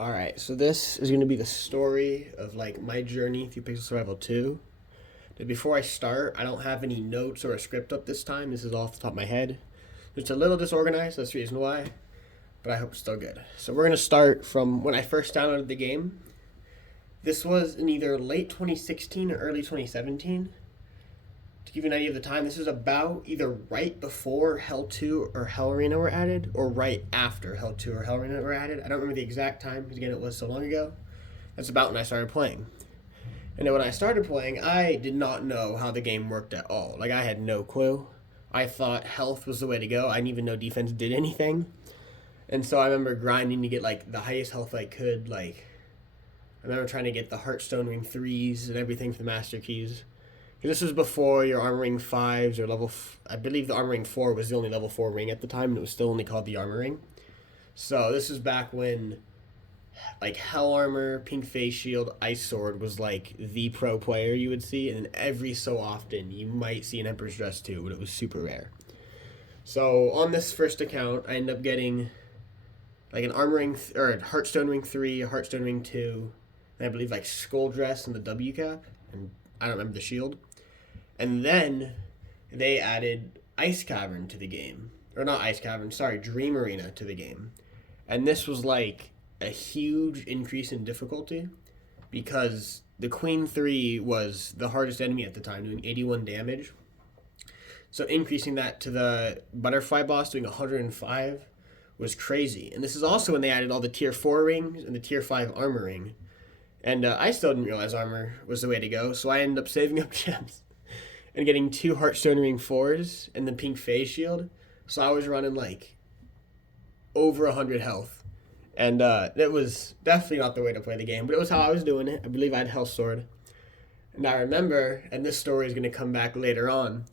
All right, so this is going to be the story of like my journey through Pixel Survival 2. But before I start, I don't have any notes or a script up this time. This is off the top of my head. It's a little disorganized, that's the reason why, but I hope it's still good. So we're going to start from when I first downloaded the game. This was in either late 2016 or early 2017. To give you an idea of the time, this is about either right before Hell 2 or Hell Arena were added, or right after Hell 2 or Hell Arena were added. I don't remember the exact time, because again, it was so long ago. That's about when I started playing. And then when I started playing, I did not know how the game worked at all. Like, I had no clue. I thought health was the way to go. I didn't even know defense did anything. And so I remember grinding to get, like, the highest health I could. Like, I remember trying to get the Heartstone Ring 3s and everything for the Master Keys. This was before your Armor Ring 5s or I believe the Armor Ring 4 was the only level 4 ring at the time, and it was still only called the Armor Ring. So this is back when, like, Hell Armor, Pink Face Shield, Ice Sword was, like, the pro player you would see, and every so often you might see an Emperor's Dress too, but it was super rare. So on this first account, I ended up getting, like, an Armor Ring, or a Heartstone Ring 3, a Heartstone Ring 2, and I believe, like, Skull Dress and the W Cap, and I don't remember the shield. And then they added Ice Cavern to the game. Or not Ice Cavern, sorry, Dream Arena to the game. And this was like a huge increase in difficulty because the Queen 3 was the hardest enemy at the time, doing 81 damage. So increasing that to the Butterfly boss doing 105 was crazy. And this is also when they added all the tier 4 rings and the tier 5 armor ring. And I still didn't realize armor was the way to go, so I ended up saving up gems and getting 2 Heartstone Ring 4s and the Pink Phase Shield. So I was running like over 100 health. And that was definitely not the way to play the game, but it was how I was doing it. I believe I had Health Sword. And I remember, and this story is going to come back later on,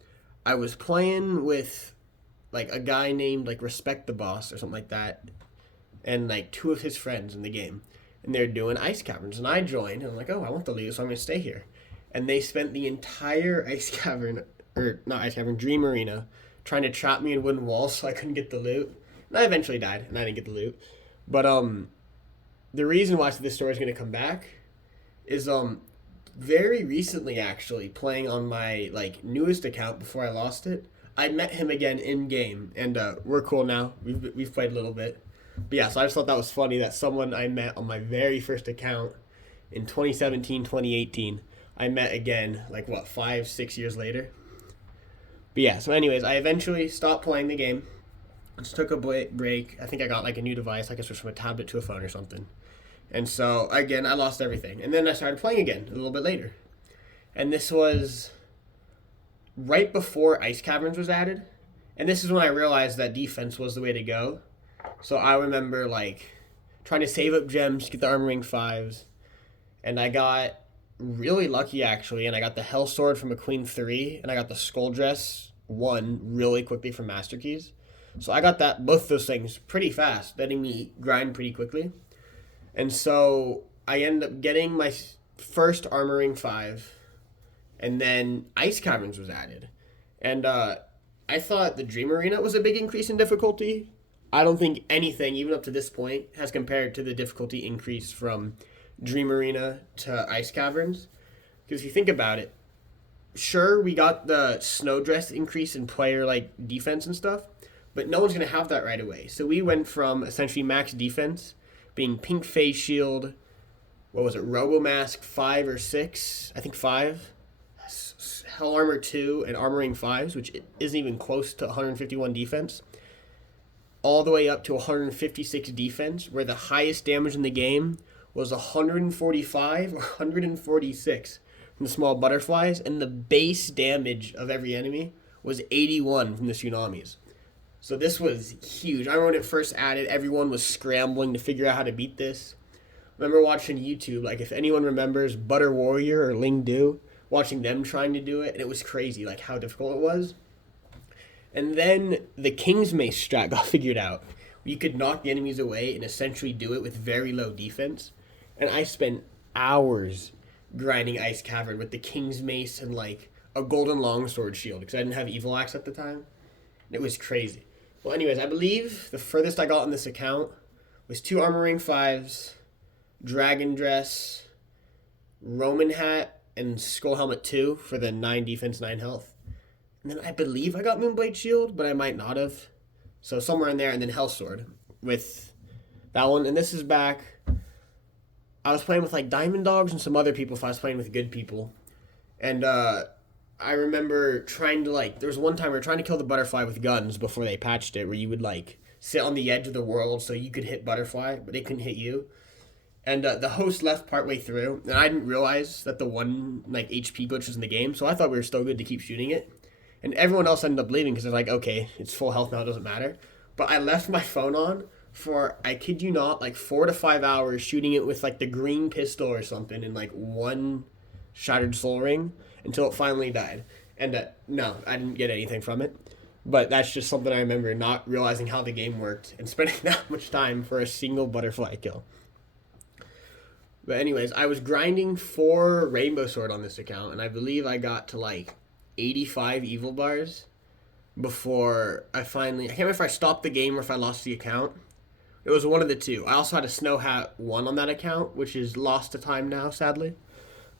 I was playing with like a guy named like Respect the Boss or something like that, and like 2 of his friends in the game. And they're doing ice caverns, and I joined, and I'm like, oh, I want the loot, so I'm going to stay here. And they spent the entire ice cavern, or not ice cavern, Dream Arena, trying to trap me in wooden walls so I couldn't get the loot. And I eventually died, and I didn't get the loot. But the reason why this story is going to come back is very recently, actually, playing on my like newest account before I lost it, I met him again in game, and we're cool now. We've played a little bit. But yeah, so I just thought that was funny that someone I met on my very first account in 2017, 2018, I met again, like, 5, 6 years later? But yeah, so anyways, I eventually stopped playing the game. Just took a break. I think I got, like, a new device. I could switch from a tablet to a phone or something. And so, again, I lost everything. And then I started playing again a little bit later. And this was right before Ice Caverns was added. And this is when I realized that defense was the way to go. So I remember, like, trying to save up gems to get the Armor Ring 5s. And I got really lucky, actually. And I got the Hell Sword from a Queen 3. And I got the Skull Dress 1 really quickly from Master Keys. So I got both those things pretty fast, letting me grind pretty quickly. And so I ended up getting my first Armor Ring 5. And then Ice Caverns was added. And I thought the Dream Arena was a big increase in difficulty. I don't think anything, even up to this point, has compared to the difficulty increase from Dream Arena to Ice Caverns. Because if you think about it, sure, we got the Snow Dress increase in player like defense and stuff, but no one's going to have that right away. So we went from essentially max defense being Pink Face Shield, Robo Mask 5 or 6, I think 5, Hell Armor 2, and Armor Ring 5s, which isn't even close to 151 defense, all the way up to 156 defense, where the highest damage in the game was 145 or 146 from the small butterflies, and the base damage of every enemy was 81 from the tsunamis. So this was huge. I remember when it first added, everyone was scrambling to figure out how to beat this. I remember watching YouTube, like if anyone remembers Butter Warrior or Ling Du, watching them trying to do it, and it was crazy, like how difficult it was. And then the King's Mace strat got figured out. You could knock the enemies away and essentially do it with very low defense. And I spent hours grinding Ice Cavern with the King's Mace and like a golden longsword shield because I didn't have Evil Axe at the time. It was crazy. Well, anyways, I believe the furthest I got on this account was 2 Armor Ring 5s, Dragon Dress, Roman Hat, and Skull Helmet 2 for the 9 defense, 9 health. And then I believe I got Moonblade Shield, but I might not have. So somewhere in there, and then Hell Sword with that one. And this is back. I was playing with like Diamond Dogs and some other people if I was playing with good people. And I remember trying to there was one time we were trying to kill the butterfly with guns before they patched it, where you would sit on the edge of the world so you could hit butterfly, but they couldn't hit you. And the host left partway through, and I didn't realize that the one HP glitch was in the game, so I thought we were still good to keep shooting it. And everyone else ended up leaving because they're like, okay, it's full health now, it doesn't matter. But I left my phone on for, I kid you not, 4 to 5 hours shooting it with the green pistol or something in one Shattered Soul Ring until it finally died. And no, I didn't get anything from it. But that's just something I remember, not realizing how the game worked and spending that much time for a single butterfly kill. But anyways, I was grinding for Rainbow Sword on this account, and I believe I got to 85 evil bars before I finally... I can't remember if I stopped the game or if I lost the account. It was one of the two. I also had a Snow Hat 1 on that account, which is lost to time now, sadly.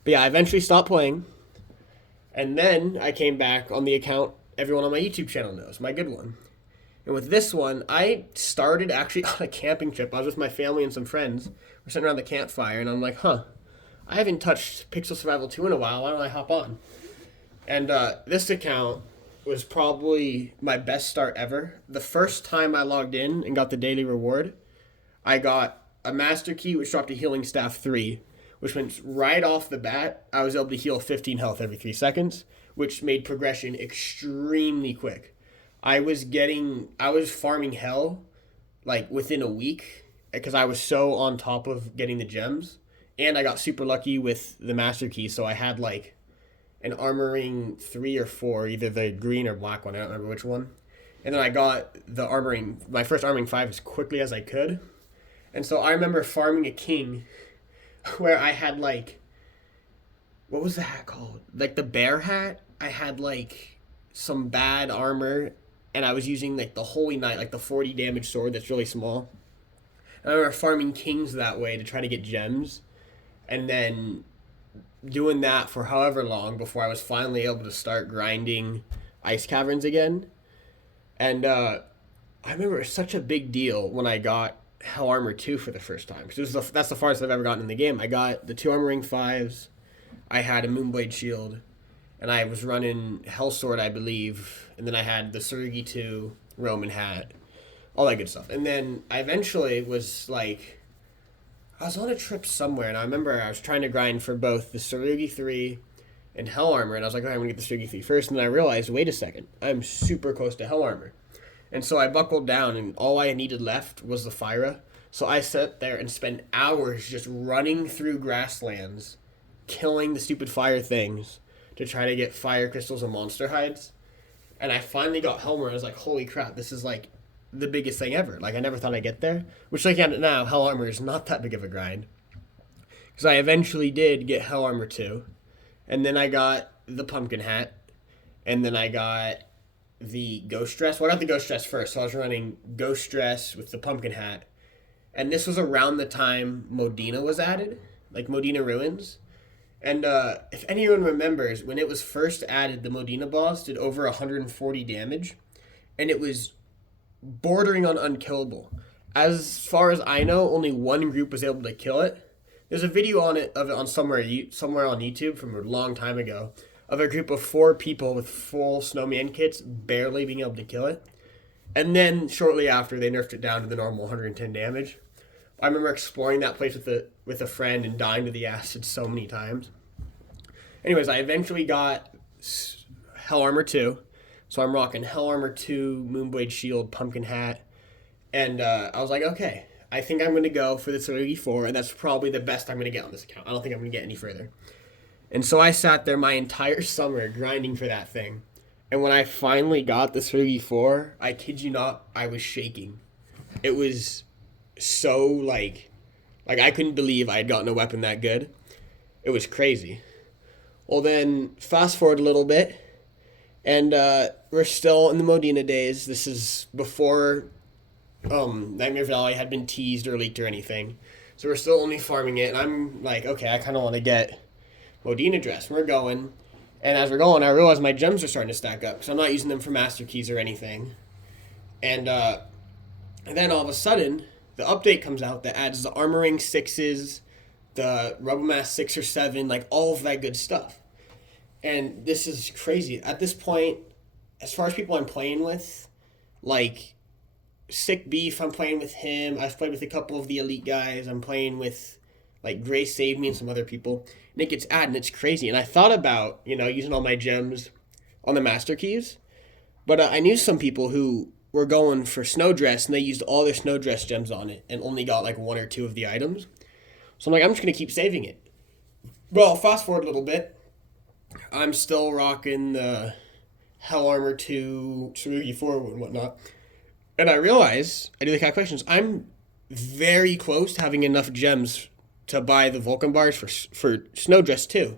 But yeah, I eventually stopped playing. And then I came back on the account everyone on my YouTube channel knows, my good one. And with this one, I started actually on a camping trip. I was with my family and some friends. We're sitting around the campfire, and I'm like, I haven't touched Pixel Survival 2 in a while. Why don't I hop on? And this account was probably my best start ever. The first time I logged in and got the daily reward, I got a Master Key, which dropped a Healing Staff 3, which meant right off the bat, I was able to heal 15 health every 3 seconds, which made progression extremely quick. I was farming hell within a week because I was so on top of getting the gems, and I got super lucky with the Master Key, so I had an Armoring 3 or 4, either the green or black one, I don't remember which one. And then I got my first Armoring 5 as quickly as I could. And so I remember farming a king where I had what was the hat called? The bear hat. I had some bad armor, and I was using the Holy Knight, the 40 damage sword that's really small. And I remember farming kings that way to try to get gems, and then doing that for however long before I was finally able to start grinding ice caverns again. And I remember it was such a big deal when I got Hell Armor 2 for the first time. Because that's the farthest I've ever gotten in the game. I got the 2 Armoring 5s, I had a Moonblade Shield, and I was running Hell Sword, I believe, and then I had the Tsurugi 2, Roman Hat, all that good stuff. And then I eventually was I was on a trip somewhere, and I remember I was trying to grind for both the Tsurugi 3 and Hell Armor, and I was like, okay, I'm going to get the Tsurugi 3 first, and then I realized, wait a second, I'm super close to Hell Armor. And so I buckled down, and all I needed left was the Fyra. So I sat there and spent hours just running through grasslands, killing the stupid fire things to try to get fire crystals and monster hides. And I finally got Hell Armor, and I was like, holy crap, this is the biggest thing ever. I never thought I'd get there. Which, looking at it now, Hell Armor is not that big of a grind. Because I eventually did get Hell Armor 2. And then I got the Pumpkin Hat. And then I got the Ghost Dress. Well, I got the Ghost Dress first, so I was running Ghost Dress with the Pumpkin Hat. And this was around the time Modena was added. Modena Ruins. And if anyone remembers, when it was first added, the Modena boss did over 140 damage. And it was bordering on unkillable. As far as I know, only one group was able to kill it. There's a video of it on somewhere on YouTube from a long time ago of a group of 4 people with full snowman kits barely being able to kill it. And then shortly after, they nerfed it down to the normal 110 damage. I remember exploring that place with a friend and dying to the acid so many times. Anyways, I eventually got Hell Armor 2. So I'm rocking Hell Armor 2, Moonblade Shield, Pumpkin Hat. And I was like, okay, I think I'm going to go for the Tsurugi 4, and that's probably the best I'm going to get on this account. I don't think I'm going to get any further. And so I sat there my entire summer grinding for that thing. And when I finally got the Tsurugi 4, I kid you not, I was shaking. It was so, I couldn't believe I had gotten a weapon that good. It was crazy. Well, then, fast forward a little bit, and we're still in the Modena days. This is before Nightmare Valley had been teased or leaked or anything. So we're still only farming it, and I'm like, okay, I kind of want to get Modena dress. We're going, and as we're going, I realize my gems are starting to stack up because I'm not using them for master keys or anything. And then all of a sudden, the update comes out that adds the armoring sixes, the rubble mask 6 or 7, like all of that good stuff. And this is crazy. At this point, as far as people I'm playing with, like Sick Beef, I'm playing with him. I've played with a couple of the elite guys. I'm playing with like Gray Save Me and some other people. And it gets added, and it's crazy. And I thought about, using all my gems on the master keys. But I knew some people who were going for Snowdress, and they used all their Snowdress gems on it and only got like 1 or 2 of the items. So I'm like, I'm just going to keep saving it. Well, fast forward a little bit. I'm still rocking the Hell Armor 2, Tsurugi 4, and whatnot. And I realize, I do the calculations, I'm very close to having enough gems to buy the Vulcan bars for Snowdress 2.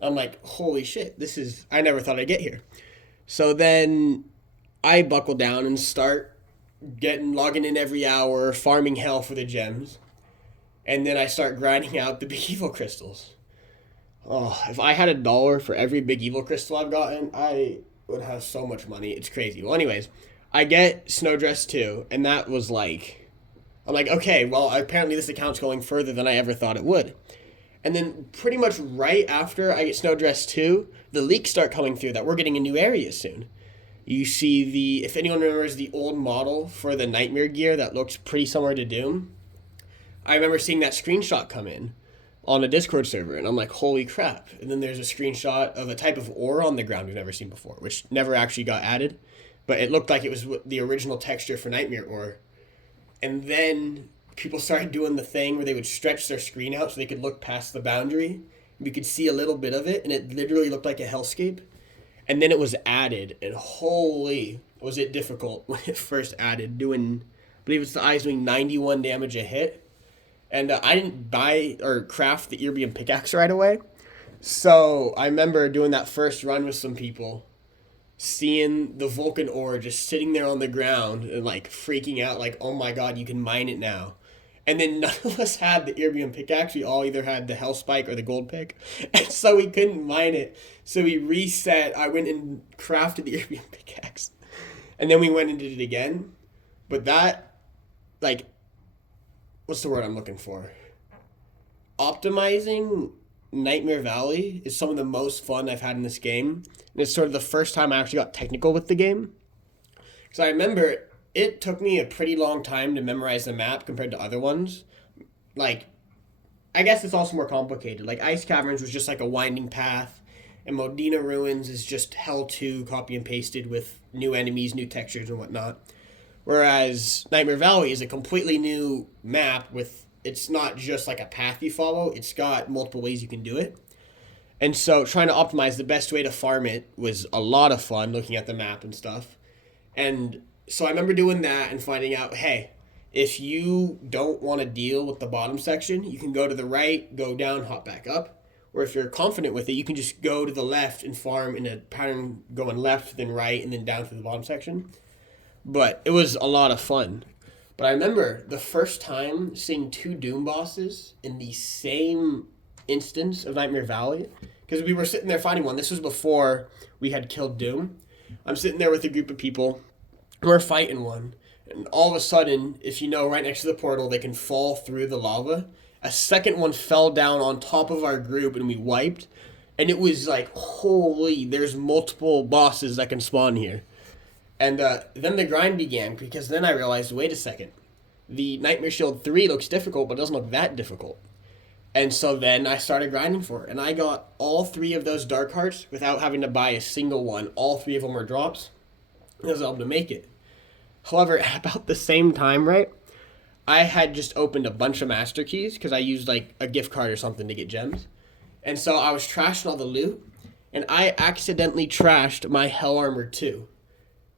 I'm like, holy shit, I never thought I'd get here. So then I buckle down and start logging in every hour, farming hell for the gems. And then I start grinding out the Big Evil crystals. Oh, if I had $1 for every Big Evil crystal I've gotten, I would have so much money. It's crazy. Well, anyways, I get Snowdress 2, and that was like, I'm like, okay, well, apparently this account's going further than I ever thought it would. And then pretty much right after I get Snowdress 2, the leaks start coming through that we're getting a new area soon. You see if anyone remembers the old model for the Nightmare gear that looks pretty similar to Doom, I remember seeing that screenshot come in on a Discord server, and I'm like, holy crap. And then there's a screenshot of a type of ore on the ground we've never seen before, which never actually got added, but it looked like it was the original texture for Nightmare ore. And then people started doing the thing where they would stretch their screen out so they could look past the boundary. We could see a little bit of it, and it literally looked like a hellscape. And then it was added, and holy, was it difficult when it first added, I believe it's the eyes doing 91 damage a hit. And I didn't buy or craft the Erbium pickaxe right away. So I remember doing that first run with some people, seeing the Vulcan ore just sitting there on the ground and like freaking out like, oh my god, you can mine it now. And then none of us had the Erbium pickaxe. We all either had the Hell Spike or the Gold Pick. And so we couldn't mine it. So we reset. I went and crafted the Erbium pickaxe. And then we went and did it again. But that, like, what's the word I'm looking for? Optimizing Nightmare Valley is some of the most fun I've had in this game. And it's sort of the first time I actually got technical with the game. Because I remember it took me a pretty long time to memorize the map compared to other ones. Like, I guess it's also more complicated. Like, Ice Caverns was just like a winding path. And Modena Ruins is just Hell 2 copy and pasted with new enemies, new textures, and whatnot. Whereas Nightmare Valley is a completely new map it's not just like a path you follow, it's got multiple ways you can do it. And so trying to optimize the best way to farm it was a lot of fun, looking at the map and stuff. And so I remember doing that and finding out, hey, if you don't want to deal with the bottom section, you can go to the right, go down, hop back up. Or if you're confident with it, you can just go to the left and farm in a pattern going left, then right, and then down to the bottom section. But it was a lot of fun. But I remember the first time seeing 2 Doom bosses in the same instance of Nightmare Valley. Because we were sitting there fighting one. This was before we had killed Doom. I'm sitting there with a group of people. We're fighting one. And all of a sudden, if you know, right next to the portal, they can fall through the lava. A second one fell down on top of our group and we wiped. And it was like, holy, there's multiple bosses that can spawn here. And then the grind began, because then I realized, wait a second, the Nightmare Shield 3 looks difficult, but doesn't look that difficult. And so then I started grinding for it, and I got all 3 of those Dark Hearts without having to buy a single one. All 3 of them were drops, and I was able to make it. However, at about the same time, right, I had just opened a bunch of Master Keys, because I used like a gift card or something to get gems. And so I was trashing all the loot, and I accidentally trashed my Hell Armor 2.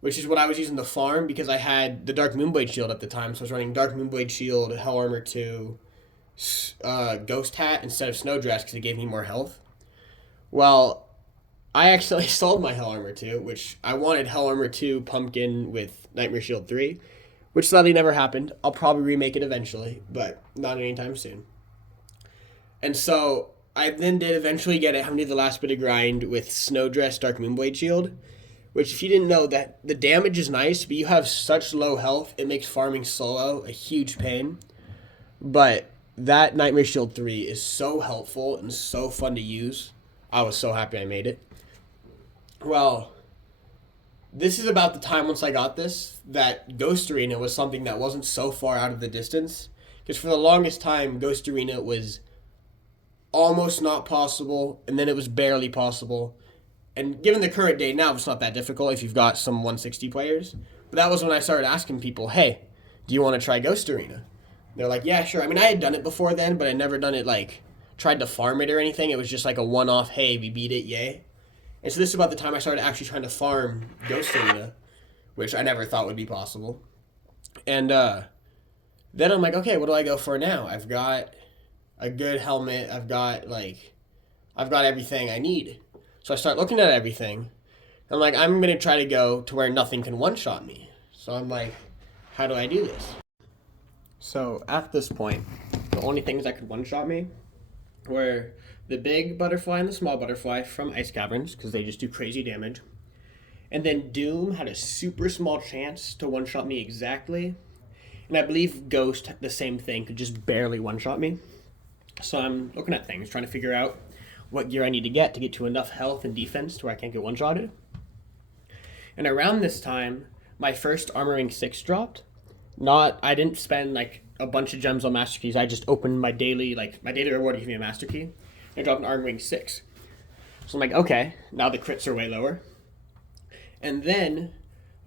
Which is what I was using to farm, because I had the Dark Moonblade Shield at the time. So I was running Dark Moonblade Shield, Hell Armor 2, Ghost Hat instead of Snowdress because it gave me more health. Well, I actually sold my Hell Armor 2, which I wanted Hell Armor 2 Pumpkin with Nightmare Shield 3, which sadly never happened. I'll probably remake it eventually, but not anytime soon. And so I then did eventually get it. I'm going to do the last bit of grind with Snowdress Dark Moonblade Shield, which if you didn't know, that the damage is nice, but you have such low health, it makes farming solo a huge pain. But that Nightmare Shield 3 is so helpful and so fun to use. I was so happy I made it. Well, this is about the time once I got this that Ghost Arena was something that wasn't so far out of the distance. Because for the longest time, Ghost Arena was almost not possible, and then it was barely possible. And given the current day now, it's not that difficult if you've got some 160 players. But that was when I started asking people, hey, do you want to try Ghost Arena? They're like, yeah, sure. I mean, I had done it before then, but I never done it like, tried to farm it or anything. It was just like a one-off, hey, we beat it, yay. And so this is about the time I started actually trying to farm Ghost Arena, which I never thought would be possible. And then I'm like, okay, what do I go for now? I've got a good helmet. I've got everything I need. So I start looking at everything. I'm like, I'm going to try to go to where nothing can one-shot me. So I'm like, how do I do this? So at this point, the only things that could one-shot me were the big butterfly and the small butterfly from Ice Caverns, because they just do crazy damage. And then Doom had a super small chance to one-shot me exactly. And I believe Ghost, the same thing, could just barely one-shot me. So I'm looking at things, trying to figure out what gear I need to get to enough health and defense to where I can't get one-shotted. And around this time, my first Armor Ring 6 dropped. I didn't spend like a bunch of gems on Master Keys. I just opened my daily reward to give me a Master Key. I dropped an Armor Ring 6. So I'm like, okay, now the crits are way lower. And then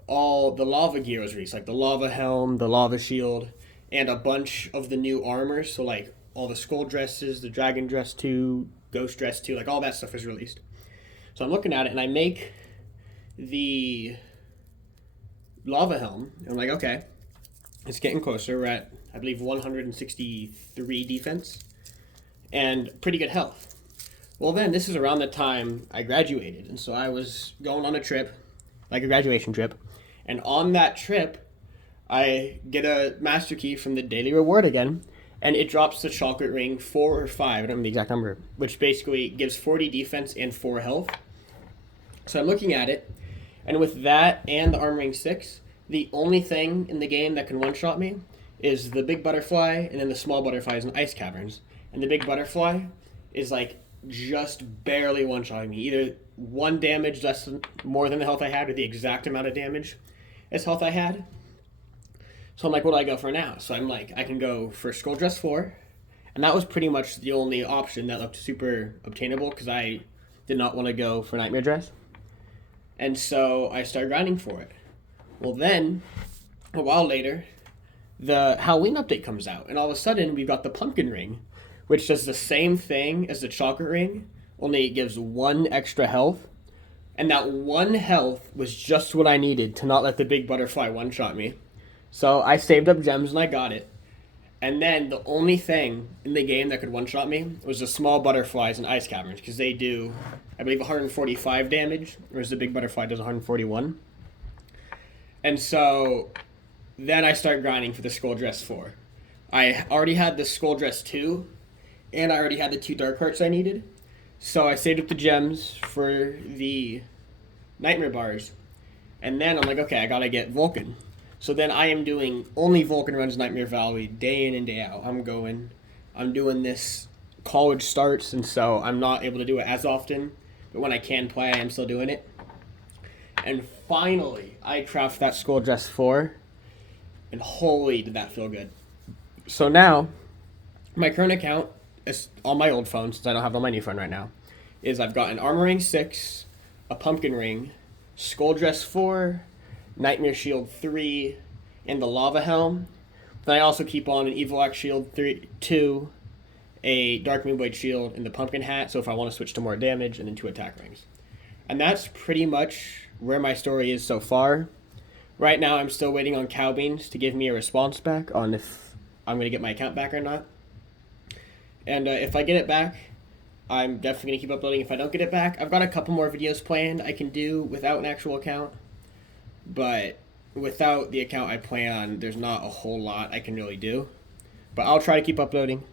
all the lava gear was released, like the lava helm, the lava shield, and a bunch of the new armors. So like all the skull dresses, the dragon dress 2, ghost dress 2, like all that stuff is released. So I'm looking at it and I make the lava helm. And I'm like, okay, it's getting closer. We're at, I believe, 163 defense and pretty good health. Well, then this is around the time I graduated. And so I was going on a trip, like a graduation trip. And on that trip, I get a Master Key from the daily reward again. And it drops the Chocolate Ring 4 or 5, I don't remember the exact number, which basically gives 40 defense and 4 health. So I'm looking at it, and with that and the Armor Ring 6, the only thing in the game that can one-shot me is the big butterfly and then the small butterflies in Ice Caverns. And the big butterfly is like just barely one-shotting me. Either 1 damage more than the health I had, or the exact amount of damage as health I had. So I'm like, what do I go for now? So I'm like, I can go for Skull Dress 4. And that was pretty much the only option that looked super obtainable because I did not want to go for Nightmare Dress. And so I started grinding for it. Well, then, a while later, the Halloween update comes out. And all of a sudden, we've got the Pumpkin Ring, which does the same thing as the Chocolate Ring, only it gives 1 extra health. And that 1 health was just what I needed to not let the big butterfly one-shot me. So I saved up gems and I got it. And then the only thing in the game that could one-shot me was the small butterflies in Ice Caverns, because they do, I believe, 145 damage, whereas the big butterfly does 141. And so then I start grinding for the Skull Dress 4. I already had the Skull Dress 2, and I already had the 2 Dark Hearts I needed. So I saved up the gems for the Nightmare Bars. And then I'm like, okay, I gotta get Vulcan. So then I am doing only Vulcan runs Nightmare Valley day in and day out. I'm doing this college starts, and so I'm not able to do it as often. But when I can play, I am still doing it. And finally, I craft that Skull Dress 4, and holy, did that feel good. So now, my current account is on my old phone, since I don't have it on my new phone right now, is I've got an Armor Ring 6, a Pumpkin Ring, Skull Dress 4, Nightmare Shield 3, and the Lava Helm. Then I also keep on an Evil Axe Shield 2, a Dark Moonblade Shield, and the Pumpkin Hat, so if I want to switch to more damage, and then 2 attack rings. And that's pretty much where my story is so far. Right now, I'm still waiting on Cowbeans to give me a response back on if I'm going to get my account back or not. And if I get it back, I'm definitely going to keep uploading. If I don't get it back, I've got a couple more videos planned I can do without an actual account. But without the account I plan on, there's not a whole lot I can really do. But I'll try to keep uploading.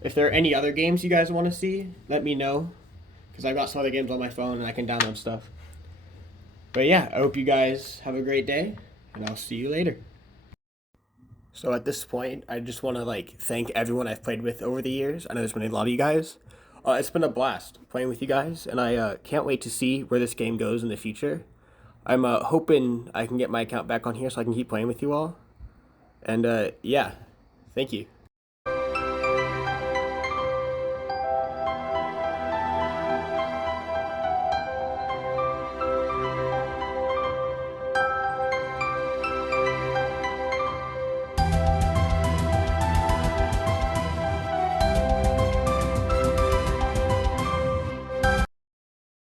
If there are any other games you guys want to see, let me know. Because I've got some other games on my phone and I can download stuff. But yeah, I hope you guys have a great day, and I'll see you later. So at this point, I just want to thank everyone I've played with over the years. I know there's been a lot of you guys. It's been a blast playing with you guys, and I can't wait to see where this game goes in the future. I'm hoping I can get my account back on here so I can keep playing with you all. And yeah, thank you.